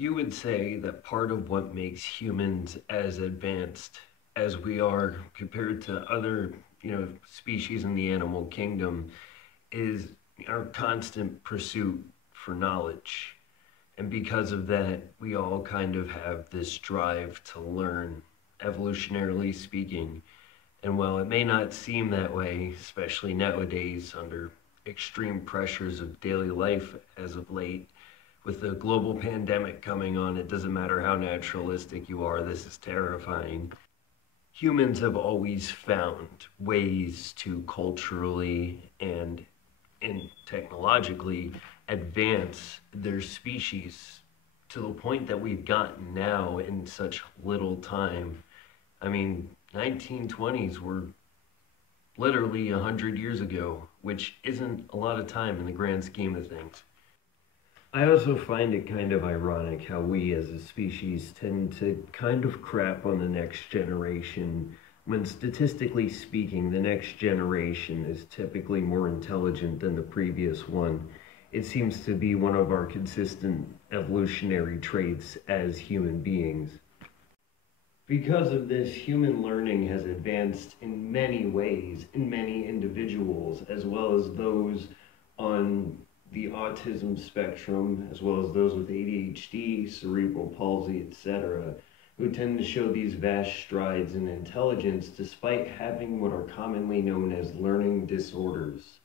You would say that part of what makes humans as advanced as we are compared to other, species in the animal kingdom is our constant pursuit for knowledge. And because of that, we all kind of have this drive to learn, evolutionarily speaking. And while it may not seem that way, especially nowadays under extreme pressures of daily life as of late, with the global pandemic coming on, it doesn't matter how naturalistic you are, this is terrifying. Humans have always found ways to culturally and technologically advance their species to the point that we've gotten now in such little time. I mean, 1920s were literally 100 years ago, which isn't a lot of time in the grand scheme of things. I also find it kind of ironic how we as a species tend to kind of crap on the next generation when statistically speaking, the next generation is typically more intelligent than the previous one. It seems to be one of our consistent evolutionary traits as human beings. Because of this, human learning has advanced in many ways, in many individuals, as well as those on the autism spectrum, as well as those with ADHD, cerebral palsy, etc., who tend to show these vast strides in intelligence despite having what are commonly known as learning disorders.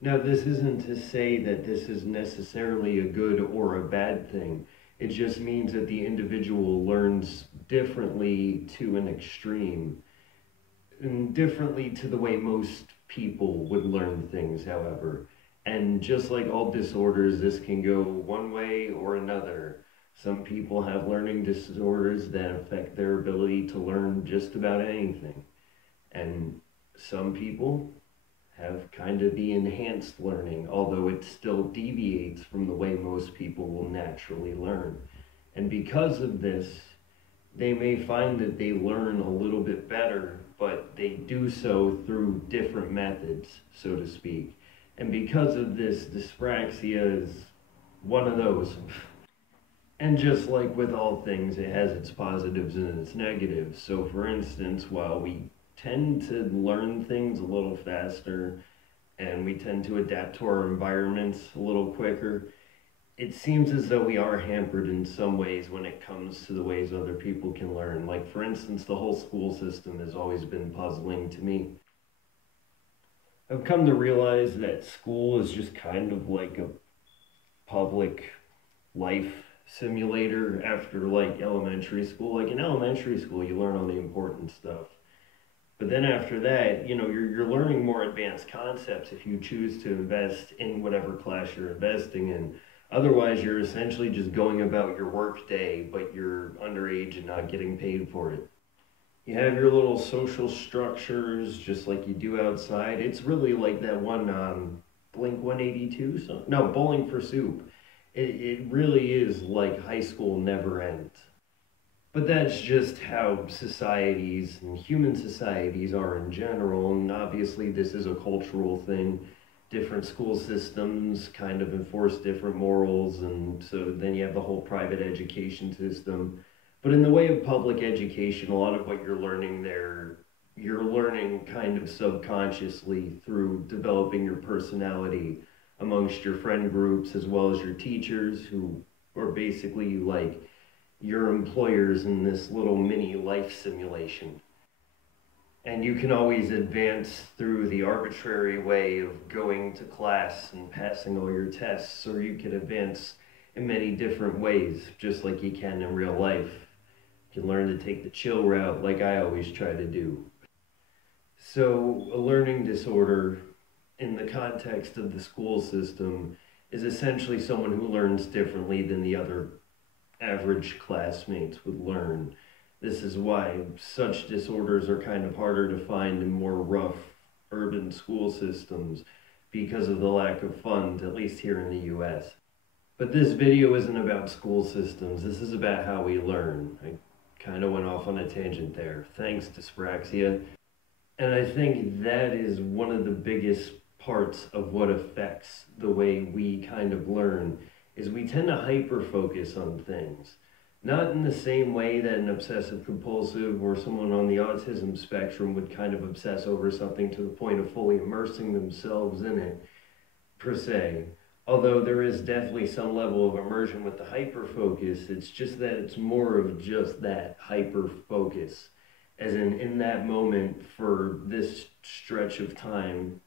Now, this isn't to say that this is necessarily a good or a bad thing. It just means that the individual learns differently to an extreme, and differently to the way most people would learn things, however. And just like all disorders, this can go one way or another. Some people have learning disorders that affect their ability to learn just about anything. And some people have kind of the enhanced learning, although it still deviates from the way most people will naturally learn. And because of this, they may find that they learn a little bit better, but they do so through different methods, so to speak. And because of this, dyspraxia is one of those. And just like with all things, it has its positives and its negatives. So for instance, while we tend to learn things a little faster and we tend to adapt to our environments a little quicker, it seems as though we are hampered in some ways when it comes to the ways other people can learn. Like for instance, the whole school system has always been puzzling to me. I've come to realize that school is just kind of like a public life simulator after like elementary school. Like in elementary school, you learn all the important stuff. But then after that, you're learning more advanced concepts if you choose to invest in whatever class you're investing in. Otherwise, you're essentially just going about your work day, but you're underage and not getting paid for it. You have your little social structures just like you do outside. It's really like that one Blink 182 song. No, Bowling for Soup. It really is like high school never ends. But that's just how societies and human societies are in general. And obviously, this is a cultural thing. Different school systems kind of enforce different morals. And so then you have the whole private education system. But in the way of public education, a lot of what you're learning there, you're learning kind of subconsciously through developing your personality amongst your friend groups as well as your teachers, who are basically like your employers in this little mini life simulation. And you can always advance through the arbitrary way of going to class and passing all your tests, or you can advance in many different ways, just like you can in real life. You can learn to take the chill route like I always try to do. So a learning disorder in the context of the school system is essentially someone who learns differently than the other average classmates would learn. This is why such disorders are kind of harder to find in more rough urban school systems because of the lack of funds, at least here in the US. But this video isn't about school systems. This is about how we learn. I kind of went off on a tangent there. Thanks, Dyspraxia. And I think that is one of the biggest parts of what affects the way we kind of learn is we tend to hyper focus on things. Not in the same way that an obsessive compulsive or someone on the autism spectrum would kind of obsess over something to the point of fully immersing themselves in it, per se. Although there is definitely some level of immersion with the hyper focus, it's just that it's more of just that hyper focus. As in that moment for this stretch of time,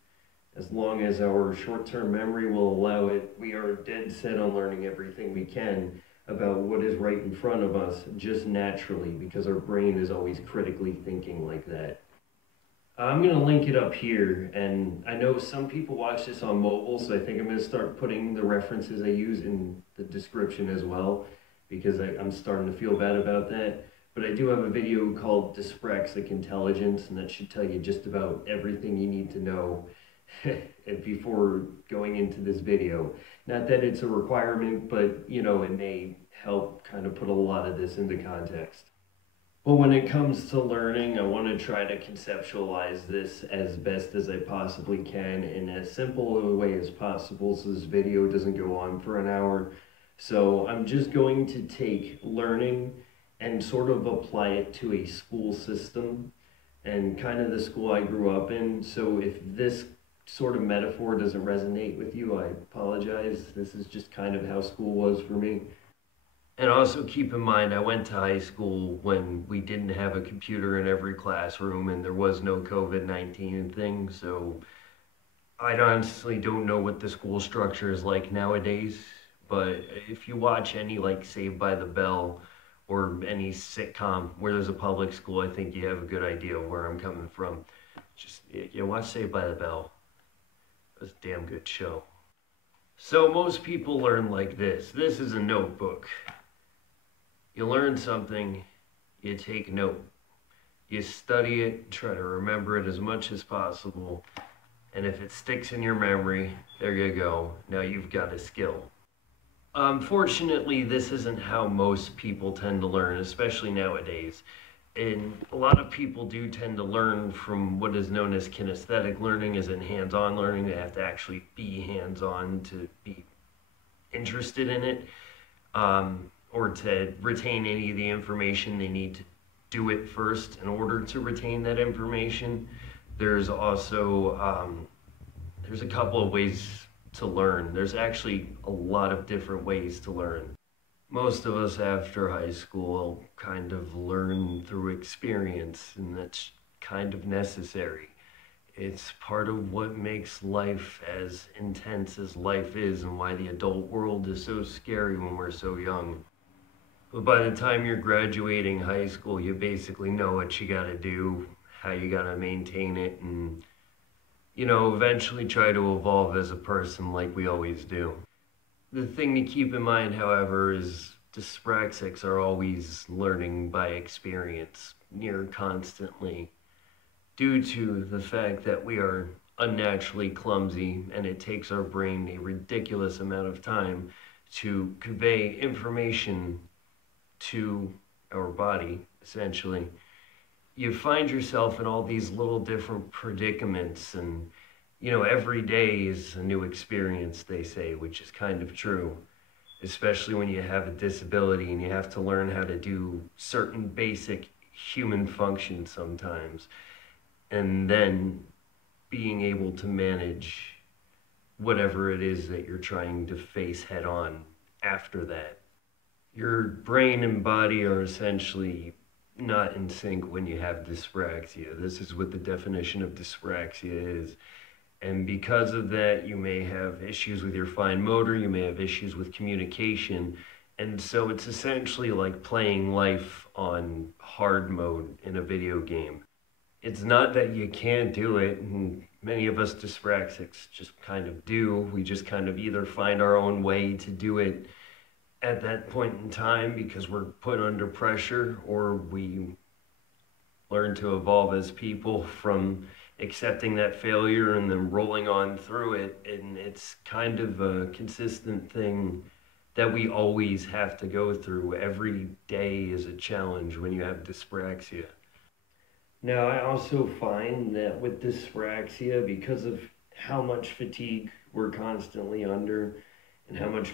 as long as our short term memory will allow it, we are dead set on learning everything we can about what is right in front of us just naturally because our brain is always critically thinking like that. I'm going to link it up here, and I know some people watch this on mobile, so I think I'm going to start putting the references I use in the description as well, because I'm starting to feel bad about that. But I do have a video called Dyspraxic Intelligence, and that should tell you just about everything you need to know before going into this video. Not that it's a requirement, but it may help kind of put a lot of this into context. Well, when it comes to learning, I want to try to conceptualize this as best as I possibly can in as simple a way as possible so this video doesn't go on for an hour. So I'm just going to take learning and sort of apply it to a school system and kind of the school I grew up in. So if this sort of metaphor doesn't resonate with you, I apologize. This is just kind of how school was for me. And also keep in mind, I went to high school when we didn't have a computer in every classroom and there was no COVID-19 thing. So I honestly don't know what the school structure is like nowadays. But if you watch any like Saved by the Bell or any sitcom where there's a public school, I think you have a good idea of where I'm coming from. Just watch Saved by the Bell. It was a damn good show. So most people learn like this. This is a notebook. You learn something, you take note. You study it, try to remember it as much as possible. And if it sticks in your memory, there you go. Now you've got a skill. Unfortunately, this isn't how most people tend to learn, especially nowadays. And a lot of people do tend to learn from what is known as kinesthetic learning, as in hands-on learning. They have to actually be hands-on to be interested in it. Or to retain any of the information, they need to do it first in order to retain that information. There's also, there's a couple of ways to learn. There's actually a lot of different ways to learn. Most of us after high school kind of learn through experience, and that's kind of necessary. It's part of what makes life as intense as life is and why the adult world is so scary when we're so young. But by the time you're graduating high school, you basically know what you gotta do, how you gotta maintain it, and, eventually try to evolve as a person like we always do. The thing to keep in mind, however, is dyspraxics are always learning by experience, near constantly, due to the fact that we are unnaturally clumsy and it takes our brain a ridiculous amount of time to convey information to our body, essentially. You find yourself in all these little different predicaments, and every day is a new experience, they say, which is kind of true, especially when you have a disability and you have to learn how to do certain basic human functions sometimes, and then being able to manage whatever it is that you're trying to face head on after that. Your brain and body are essentially not in sync when you have dyspraxia. This is what the definition of dyspraxia is. And because of that, you may have issues with your fine motor, you may have issues with communication. And so it's essentially like playing life on hard mode in a video game. It's not that you can't do it, and many of us dyspraxics just kind of do. We just kind of either find our own way to do it at that point in time because we're put under pressure, or we learn to evolve as people from accepting that failure and then rolling on through it. And it's kind of a consistent thing that we always have to go through. Every day is a challenge when you have dyspraxia. Now, I also find that with dyspraxia, because of how much fatigue we're constantly under and how much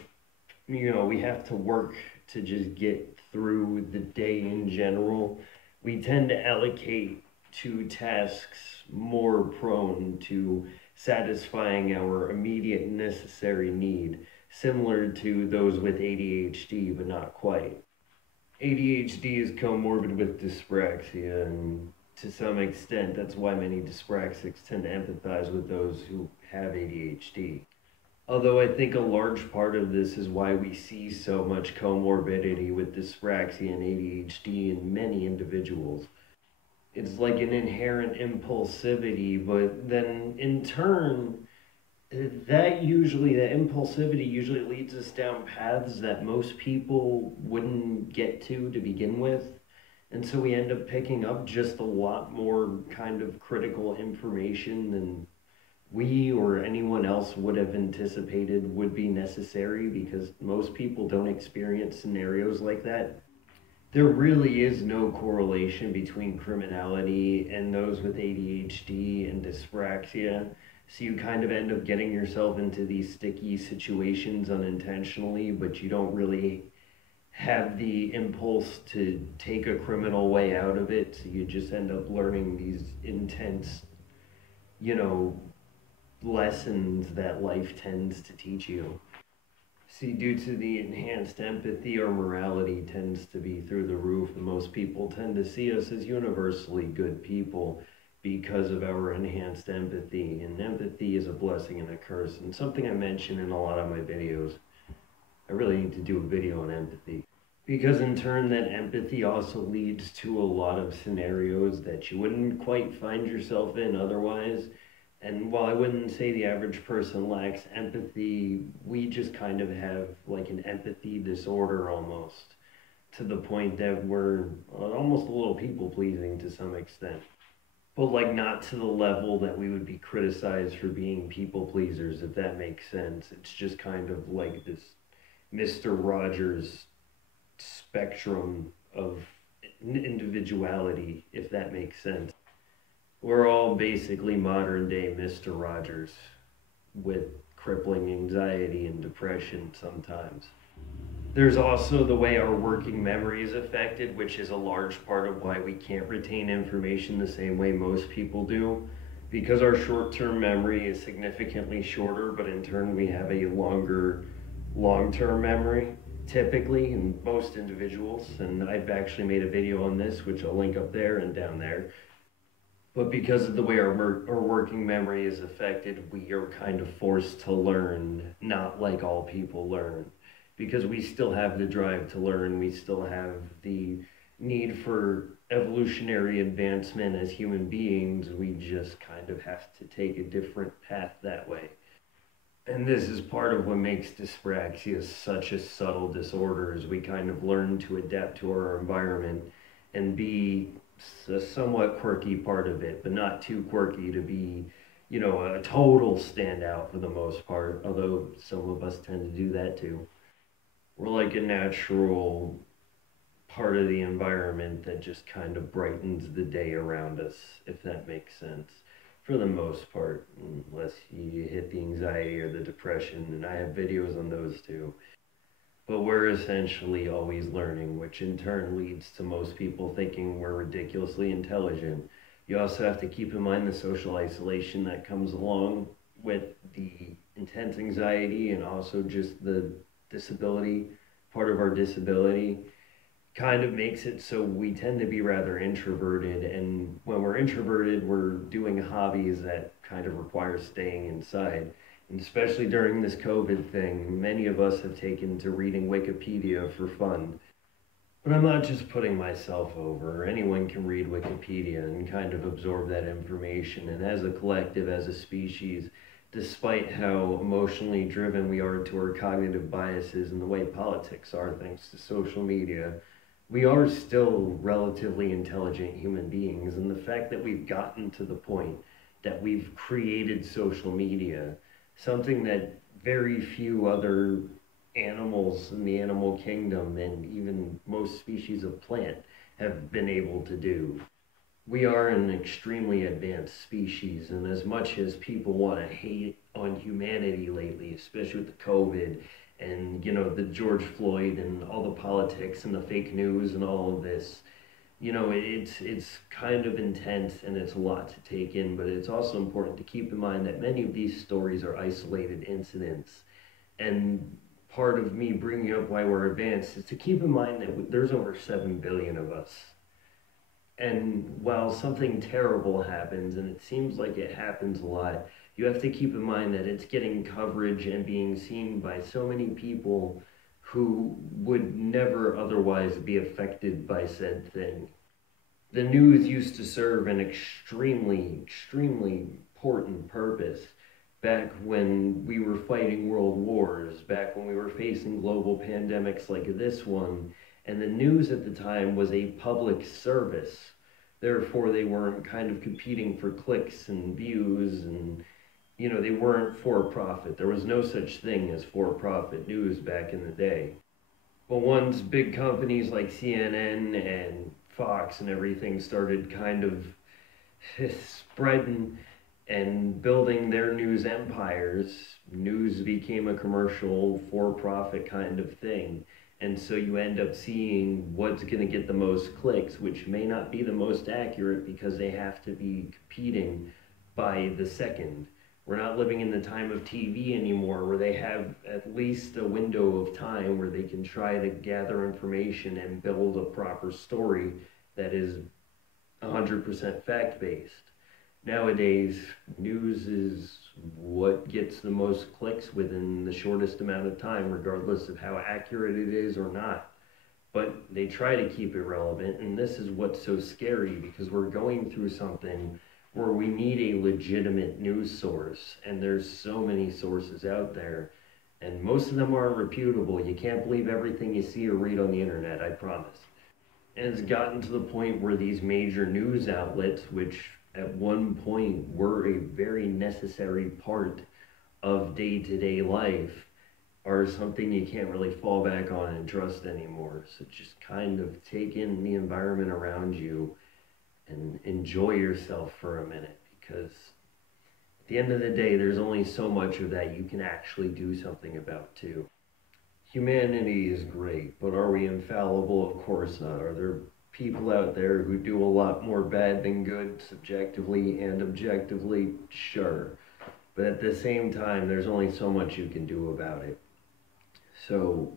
we have to work to just get through the day in general. We tend to allocate to tasks more prone to satisfying our immediate necessary need, similar to those with ADHD, but not quite. ADHD is comorbid with dyspraxia, and to some extent, that's why many dyspraxics tend to empathize with those who have ADHD. Although I think a large part of this is why we see so much comorbidity with dyspraxia and ADHD in many individuals. It's like an inherent impulsivity, but then in turn, that impulsivity usually leads us down paths that most people wouldn't get to begin with. And so we end up picking up just a lot more kind of critical information than we or anyone else would have anticipated would be necessary, because most people don't experience scenarios like that. There really is no correlation between criminality and those with ADHD and dyspraxia. So you kind of end up getting yourself into these sticky situations unintentionally, but you don't really have the impulse to take a criminal way out of it. So you just end up learning these intense, you know, lessons that life tends to teach you. See, due to the enhanced empathy, our morality tends to be through the roof, and most people tend to see us as universally good people because of our enhanced empathy. And empathy is a blessing and a curse, and something I mention in a lot of my videos. I really need to do a video on empathy. Because in turn, that empathy also leads to a lot of scenarios that you wouldn't quite find yourself in otherwise. And while I wouldn't say the average person lacks empathy, we just kind of have like an empathy disorder almost, to the point that we're almost a little people pleasing to some extent. But like not to the level that we would be criticized for being people pleasers, if that makes sense. It's just kind of like this Mr. Rogers spectrum of individuality, if that makes sense. We're all basically modern day Mr. Rogers with crippling anxiety and depression sometimes. There's also the way our working memory is affected, which is a large part of why we can't retain information the same way most people do. Because our short term memory is significantly shorter, but in turn we have a longer long term memory, typically in most individuals. And I've actually made a video on this, which I'll link up there and down there. But because of the way our working memory is affected, we are kind of forced to learn, not like all people learn. Because we still have the drive to learn, we still have the need for evolutionary advancement as human beings, we just kind of have to take a different path that way. And this is part of what makes dyspraxia such a subtle disorder, is we kind of learn to adapt to our environment and be a somewhat quirky part of it, but not too quirky to be, a total standout for the most part, although some of us tend to do that too. We're like a natural part of the environment that just kind of brightens the day around us, if that makes sense. For the most part, unless you hit the anxiety or the depression, and I have videos on those too. But we're essentially always learning, which in turn leads to most people thinking we're ridiculously intelligent. You also have to keep in mind the social isolation that comes along with the intense anxiety, and also just the disability, part of our disability kind of makes it so we tend to be rather introverted. And when we're introverted, we're doing hobbies that kind of require staying inside. And especially during this COVID thing, many of us have taken to reading Wikipedia for fun. But I'm not just putting myself over. Anyone can read Wikipedia and kind of absorb that information. And as a collective, as a species, despite how emotionally driven we are to our cognitive biases and the way politics are, thanks to social media, we are still relatively intelligent human beings. And the fact that we've gotten to the point that we've created social media, something that very few other animals in the animal kingdom and even most species of plant have been able to do. We are an extremely advanced species, and as much as people want to hate on humanity lately, especially with the COVID and, you know, the George Floyd and all the politics and the fake news and all of this. You know, it's kind of intense and it's a lot to take in, but it's also important to keep in mind that many of these stories are isolated incidents. And part of me bringing up why we're advanced is to keep in mind that there's over 7 billion of us. And while something terrible happens, and it seems like it happens a lot, you have to keep in mind that it's getting coverage and being seen by so many people who would never otherwise be affected by said thing. The news used to serve an extremely important purpose back when we were fighting world wars, back when we were facing global pandemics like this one, and the news at the time was a public service. Therefore, they weren't kind of competing for clicks and views, and you know, they weren't for profit. There was no such thing as for profit news back in the day. But once big companies like CNN and Fox and everything started kind of spreading and building their news empires, news became a commercial, for profit kind of thing. And so you end up seeing what's going to get the most clicks, which may not be the most accurate because they have to be competing by the second. We're not living in the time of TV anymore where they have at least a window of time where they can try to gather information and build a proper story that is 100% fact based. Nowadays, news is what gets the most clicks within the shortest amount of time, regardless of how accurate it is or not. But they try to keep it relevant, and this is what's so scary because we're going through something where we need a legitimate news source, and there's so many sources out there, and most of them aren't reputable. You can't believe everything you see or read on the internet, I promise. And it's gotten to the point where these major news outlets, which at one point were a very necessary part of day-to-day life, are something you can't really fall back on and trust anymore. So just kind of take in the environment around you and enjoy yourself for a minute, because at the end of the day, there's only so much of that you can actually do something about too. Humanity is great, but are we infallible? Of course not. Are there people out there who do a lot more bad than good, subjectively and objectively? Sure. But at the same time, there's only so much you can do about it. So,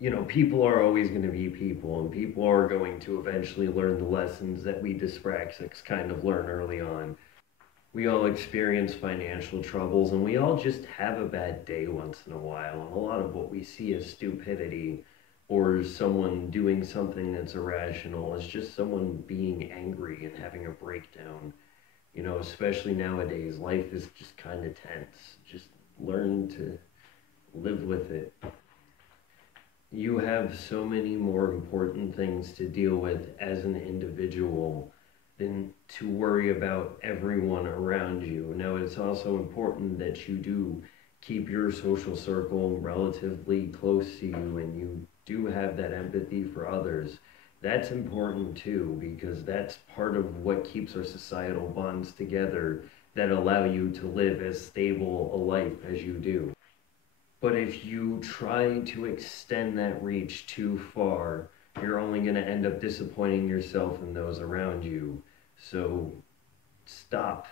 you know, people are always going to be people, and people are going to eventually learn the lessons that we dyspraxics kind of learn early on. We all experience financial troubles, and we all just have a bad day once in a while. And a lot of what we see as stupidity or someone doing something that's irrational is just someone being angry and having a breakdown. You know, especially nowadays, life is just kind of tense. Just learn to live with it. You have so many more important things to deal with as an individual than to worry about everyone around you. Now, it's also important that you do keep your social circle relatively close to you and you do have that empathy for others. That's important too, because that's part of what keeps our societal bonds together that allow you to live as stable a life as you do. But if you try to extend that reach too far, you're only going to end up disappointing yourself and those around you. So stop.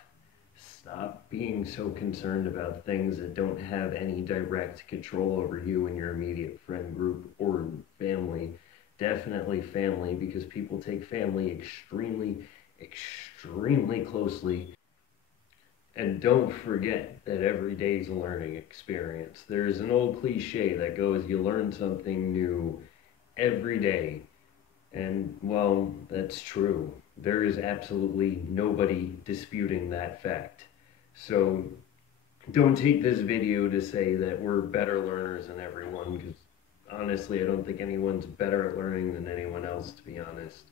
Stop being so concerned about things that don't have any direct control over you and your immediate friend group or family. Definitely family, because people take family extremely closely. And don't forget that every day is a learning experience. There's an old cliche that goes, you learn something new every day. And, well, that's true. There is absolutely nobody disputing that fact. So don't take this video to say that we're better learners than everyone, because honestly, I don't think anyone's better at learning than anyone else, to be honest.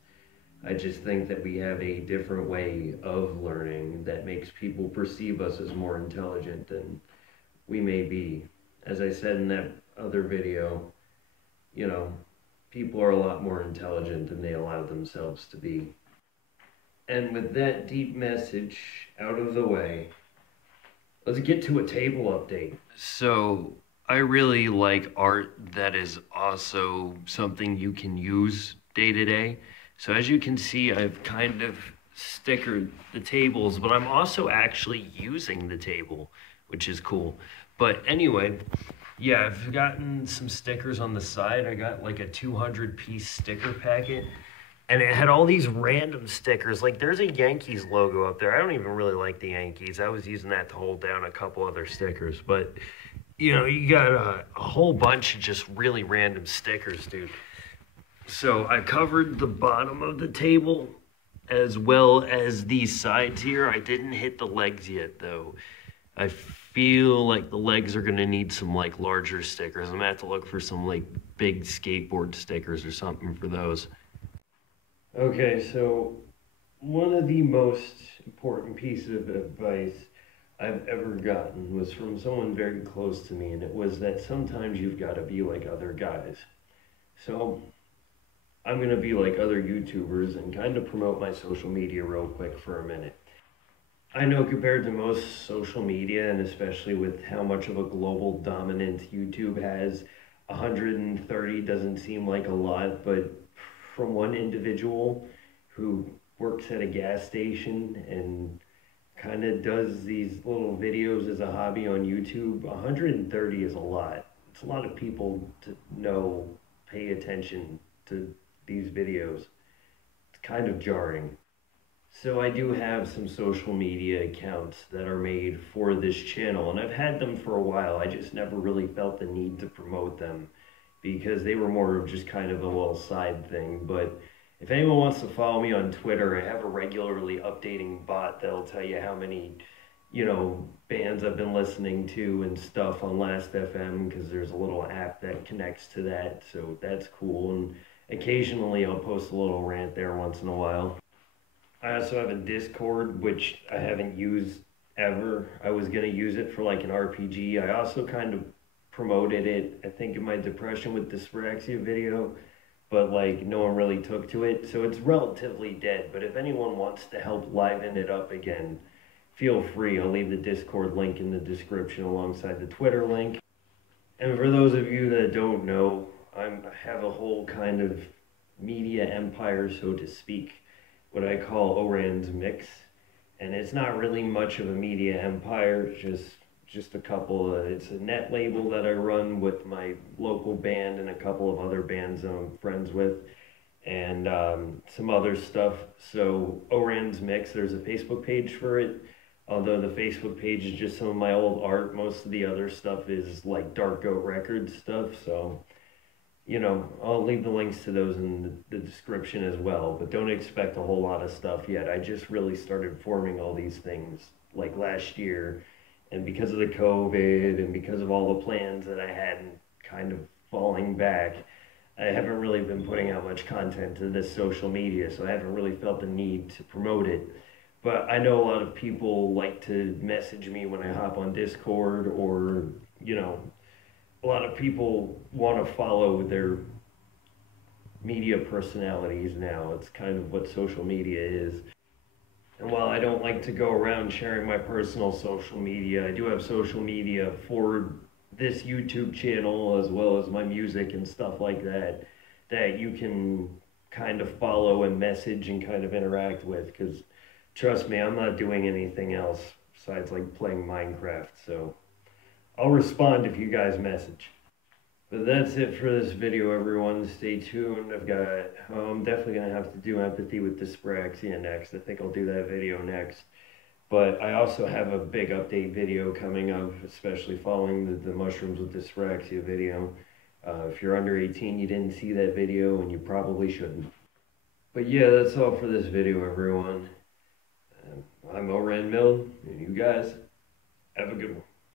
I just think that we have a different way of learning that makes people perceive us as more intelligent than we may be. As I said in that other video, you know, people are a lot more intelligent than they allow themselves to be. And with that deep message out of the way, let's get to a table update. So, I really like art that is also something you can use day to day. So as you can see, I've kind of stickered the tables, but I'm also actually using the table, which is cool. But anyway, yeah, I've gotten some stickers on the side. I got like a 200-piece sticker packet, and it had all these random stickers. Like there's a Yankees logo up there. I don't even really like the Yankees. I was using that to hold down a couple other stickers, but you got a whole bunch of just really random stickers, dude. So I covered the bottom of the table as well as these sides here. I didn't hit the legs yet, though. I feel like the legs are gonna need some like larger stickers. I'm gonna have to look for some like big skateboard stickers or something for those. Okay, so one of the most important pieces of advice I've ever gotten was from someone very close to me, and it was that sometimes you've got to be like other guys. So I'm going to be like other YouTubers and kind of promote my social media real quick for a minute. I know compared to most social media, and especially with how much of a global dominance YouTube has, 130 doesn't seem like a lot, but from one individual who works at a gas station and kind of does these little videos as a hobby on YouTube, 130 is a lot. It's a lot of people to know, pay attention to these videos. It's kind of jarring. So I do have some social media accounts that are made for this channel, and I've had them for a while. I just never really felt the need to promote them because they were more of just kind of a little side thing. But if anyone wants to follow me on Twitter, I have a regularly updating bot that'll tell you how many, bands I've been listening to and stuff on Last FM because there's a little app that connects to that. So that's cool. And occasionally I'll post a little rant there once in a while. I also have a Discord, which I haven't used ever. I was going to use it for like an RPG. I also kind of promoted it, I think, in my Depression with Dyspraxia video, but like no one really took to it. So it's relatively dead. But if anyone wants to help liven it up again, feel free. I'll leave the Discord link in the description alongside the Twitter link. And for those of you that don't know, I have a whole kind of media empire, so to speak, what I call Oran's Mix. And it's not really much of a media empire, just a couple of, it's a net label that I run with my local band and a couple of other bands I'm friends with, and some other stuff. So Oran's Mix, there's a Facebook page for it. Although the Facebook page is just some of my old art, most of the other stuff is like Dark Goat Records stuff. So, I'll leave the links to those in the description as well. But don't expect a whole lot of stuff yet. I just really started forming all these things like last year. And because of the COVID and because of all the plans that I had and kind of falling back, I haven't really been putting out much content to this social media. So I haven't really felt the need to promote it. But I know a lot of people like to message me when I hop on Discord, or, a lot of people want to follow their media personalities now. It's kind of what social media is. And while I don't like to go around sharing my personal social media, I do have social media for this YouTube channel as well as my music and stuff like that, that you can kind of follow and message and kind of interact with, because trust me, I'm not doing anything else besides like playing Minecraft, so I'll respond if you guys message. But that's it for this video, everyone. Stay tuned. I'm definitely going to have to do empathy with Dyspraxia next. I think I'll do that video next. But I also have a big update video coming up, especially following the Mushrooms with Dyspraxia video. If you're under 18, you didn't see that video, and you probably shouldn't. But yeah, that's all for this video, everyone. I'm Oran Mill, and you guys have a good one.